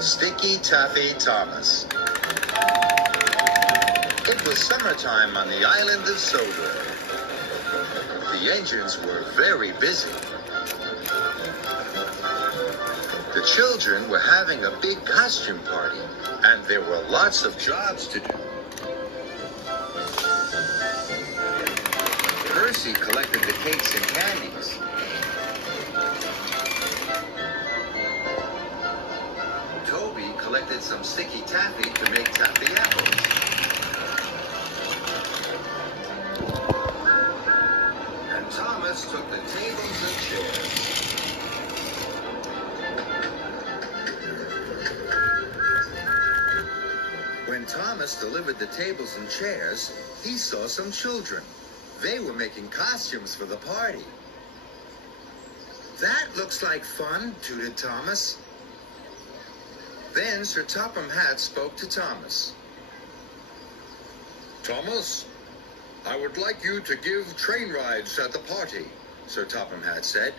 Sticky Taffy Thomas. It was summertime on the island of Sober. The engines were very busy. The children were having a big costume party, and there were lots of jobs to do. Percy collected the cakes and candies. Toby collected some sticky taffy to make taffy apples. And Thomas took the tables and chairs. When Thomas delivered the tables and chairs, he saw some children. They were making costumes for the party. That looks like fun, tooted Thomas. Then Sir Topham Hatt spoke to Thomas. Thomas, I would like you to give train rides at the party, Sir Topham Hatt said.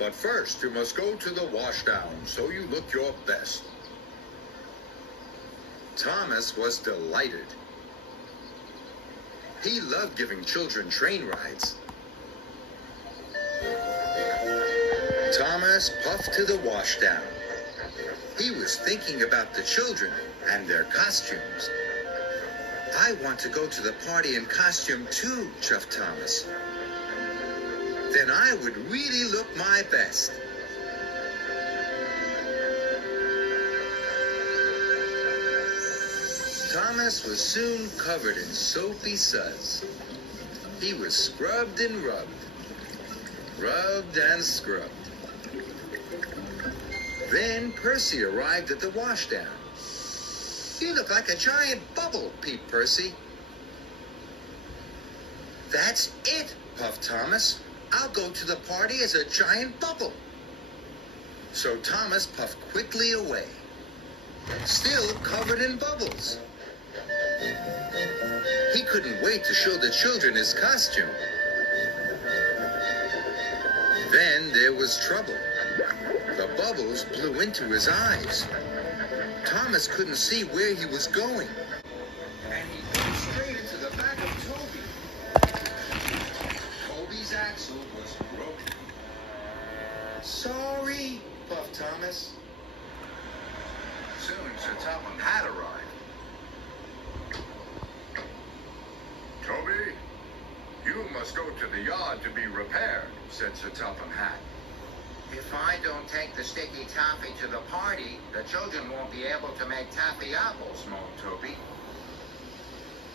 but first you must go to the washdown so you look your best. Thomas was delighted. He loved giving children train rides. Thomas puffed to the washdown. He was thinking about the children and their costumes. I want to go to the party in costume too, chuffed Thomas. Then I would really look my best. Thomas was soon covered in soapy suds. He was scrubbed and rubbed. Rubbed and scrubbed. Then Percy arrived at the washdown. "You look like a giant bubble," peeped Percy. "That's it," puffed Thomas. "I'll go to the party as a giant bubble." So Thomas puffed quickly away, still covered in bubbles. He couldn't wait to show the children his costume. Then there was trouble. The bubbles blew into his eyes. Thomas couldn't see where he was going. And he went straight into the back of Toby. Toby's axle was broken. "Sorry," puffed Thomas. Soon Sir Topham Hatt arrived. Toby, you must go to the yard to be repaired, said Sir Topham Hatt. If I don't take the sticky taffy to the party, the children won't be able to make taffy apples, moaned Toby.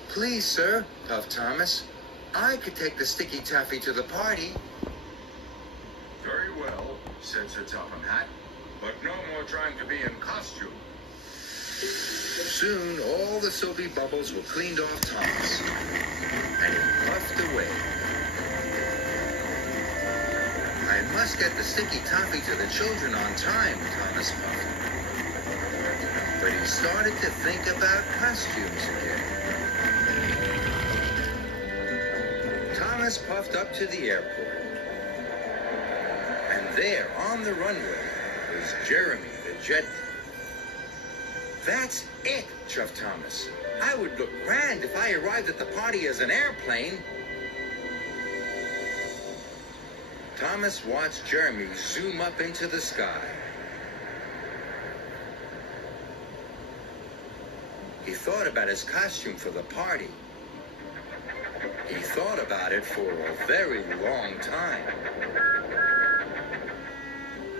"Please, sir," puffed Thomas. "I could take the sticky taffy to the party." Very well, said Sir Topham Hatt, but no more trying to be in costume. Soon all the soapy bubbles were cleaned off Thomas, and he puffed away. "I must get the sticky taffy to the children on time," Thomas puffed. But he started to think about costumes again. Thomas puffed up to the airport. And there, on the runway, was Jeremy the jet. "That's it," chuffed Thomas. "I would look grand if I arrived at the party as an airplane." Thomas watched Jeremy zoom up into the sky. He thought about his costume for the party. He thought about it for a very long time.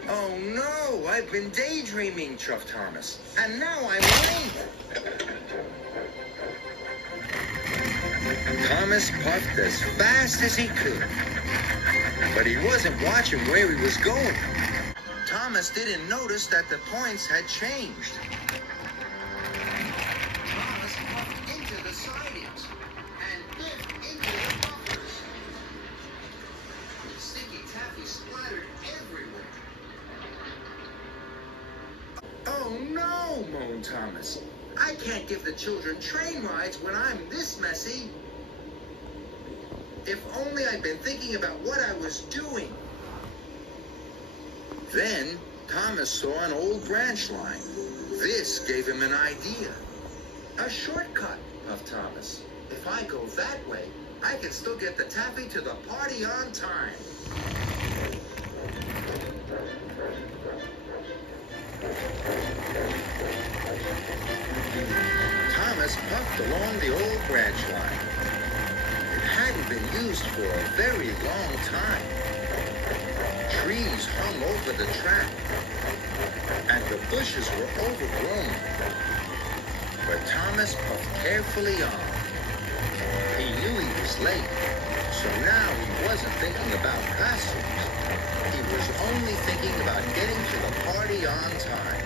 "Oh no, I've been daydreaming," chuffed Thomas. "And now I'm late." Thomas puffed as fast as he could. But he wasn't watching where he was going. Thomas didn't notice that the points had changed. Thomas puffed into the sidings and bit into the buffers. Sticky taffy splattered everywhere. "Oh no," moaned Thomas. "I can't give the children train rides when I'm this messy. If only I'd been thinking about what I was doing." Then Thomas saw an old branch line. This gave him an idea. A shortcut, Puff Thomas. If I go that way, I can still get the taffy to the party on time. Thomas puffed along the old branch line. It hadn't been used for a very long time. Trees hung over the track, and the bushes were overgrown. But Thomas puffed carefully on. He knew he was late, so now he wasn't thinking about costumes. He was only thinking about getting to the party on time.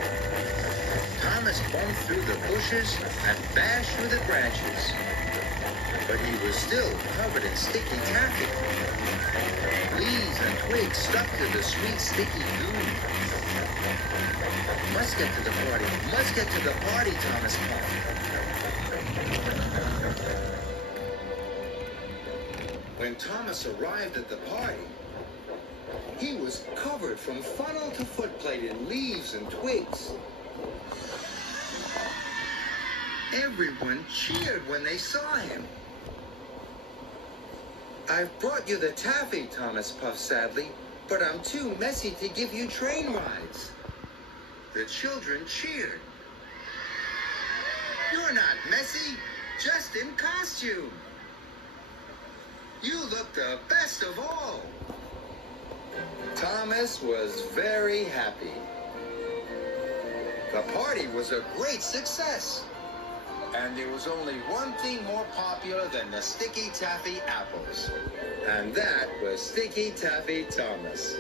Thomas bumped through the bushes and bashed through the branches. But he was still covered in sticky taffy. Leaves and twigs stuck to the sweet sticky goo. Must get to the party. Must get to the party, Thomas puffed. When Thomas arrived at the party, he was covered from funnel to footplate in leaves and twigs. Everyone cheered when they saw him. "I've brought you the taffy," Thomas puffed sadly, "but I'm too messy to give you train rides." The children cheered. "You're not messy, just in costume. You look the best of all." Thomas was very happy. The party was a great success. And there was only one thing more popular than the sticky taffy apples. And that was Sticky Taffy Thomas.